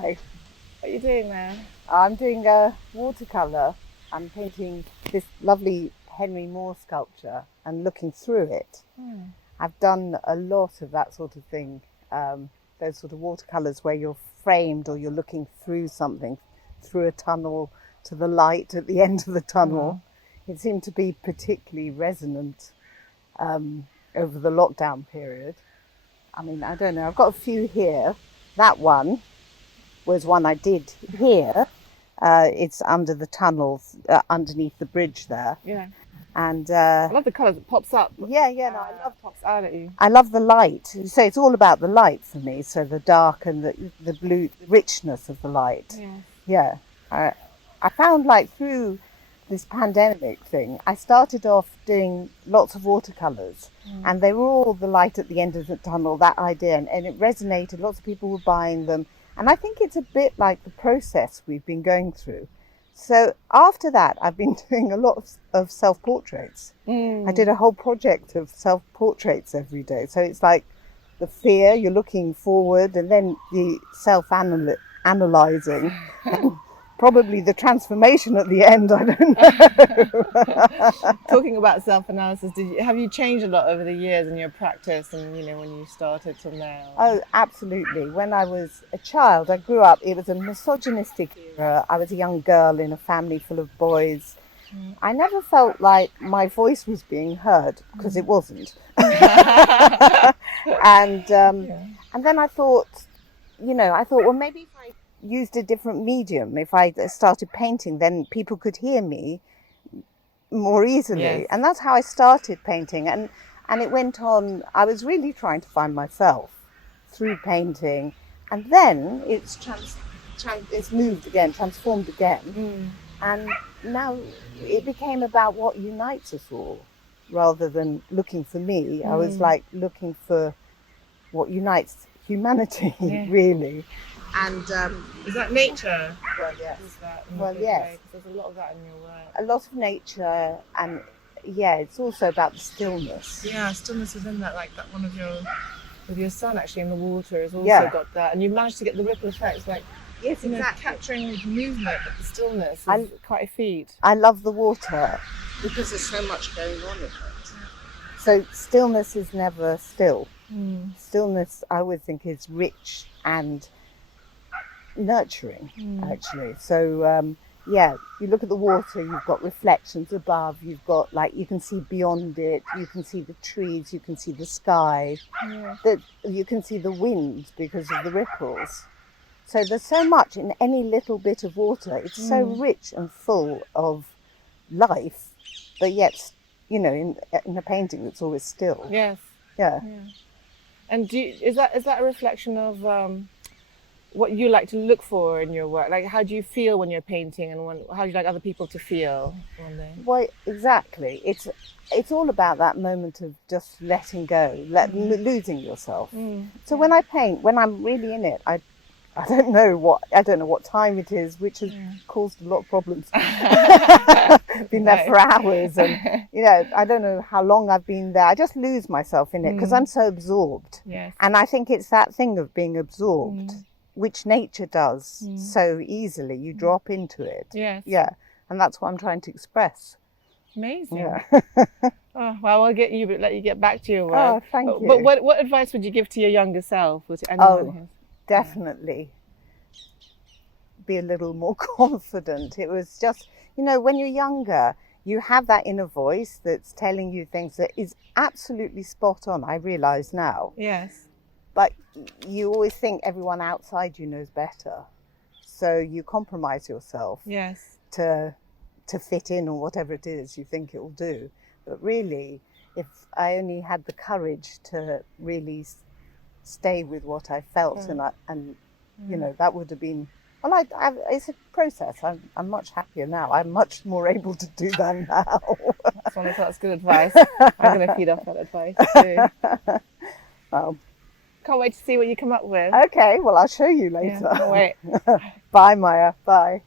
Hi. What are you doing there? I'm doing a watercolour. I'm painting this lovely Henry Moore sculpture and looking through it. I've done a lot of that sort of thing, those sort of watercolours where you're framed or you're looking through something, through a tunnel to the light at the end of the tunnel. It seemed to be particularly resonant over the lockdown period. I mean, I don't know, I've got a few here. That one was one I did here. It's under the tunnels, underneath the bridge there. Yeah. And I love the colours. It pops up. no, I love Pops out at you. I love the light. So it's all about the light for me. So the dark and the blue, the richness of the light. Yeah. Yeah. I found like through this pandemic thing, I started off doing lots of watercolours and they were all the light at the end of the tunnel, that idea, and it resonated. Lots of people were buying them. And I think it's a bit like the process we've been going through. So after that, I've been doing a lot of self-portraits. I did a whole project of self-portraits every day. So it's like the fear, you're looking forward, and then the self-analyzing, and probably the transformation at the end, I don't know. Talking about self-analysis, have you changed a lot over the years in your practice and, when you started till now? Oh, absolutely. When I was a child, I grew up, it was a misogynistic era. I was a young girl in a family full of boys. I never felt like my voice was being heard, because it wasn't. And then I thought, well, maybe if I used a different medium, if I started painting, then people could hear me more easily. Yes. And that's how I started painting. And it went on. I was really trying to find myself through painting, and then it's moved again, transformed again, and now it became about what unites us all rather than looking for me. I was like looking for what unites humanity, really. And is that nature? well, yes. Is that Well, yes. There's a lot of that in your work. A lot of nature, and it's also about the stillness. Yeah, stillness within that, like that one of with your son actually in the water has also got that, and you managed to get the ripple effects, like Yes, exactly. capturing the movement, but the stillness is quite a feat. I love the water because there's so much going on in it. So stillness is never still. Stillness, I always think, is rich and nurturing, actually. So you look at the water, you've got reflections above, you've got you can see beyond it, you can see the trees, you can see the sky, that you can see the wind because of the ripples. So there's so much in any little bit of water. It's so rich and full of life, but yet, in a painting that's always still. Yes. Yeah. And is that a reflection of what you like to look for in your work? Like, how do you feel when you're painting, and how do you like other people to feel one day? Well, exactly. It's all about that moment of just letting go, losing yourself. So when I paint, when I'm really in it, I don't know what time it is, which has caused a lot of problems. Been there for hours, and I don't know how long I've been there. I just lose myself in it because I'm so absorbed. Yes. And I think it's that thing of being absorbed, which nature does so easily. You drop into it. Yes. Yeah. And that's what I'm trying to express. Amazing. Yeah. Oh, well, I'll let you get back to your work. Oh, thank you. But what advice would you give to your younger self? Definitely be a little more confident. It was just, when you're younger, you have that inner voice that's telling you things that is absolutely spot on, I realise now. Yes. But you always think everyone outside you knows better. So you compromise yourself to fit in or whatever it is you think it will do. But really, if I only had the courage to really stay with what I felt, and that would have been, well, it's a process. I'm much happier now. I'm much more able to do that now. That's good advice. I'm going to feed off that advice too. Well, can't wait to see what you come up with. Okay, well, I'll show you later. Yeah, can't wait. Bye, Maya. Bye.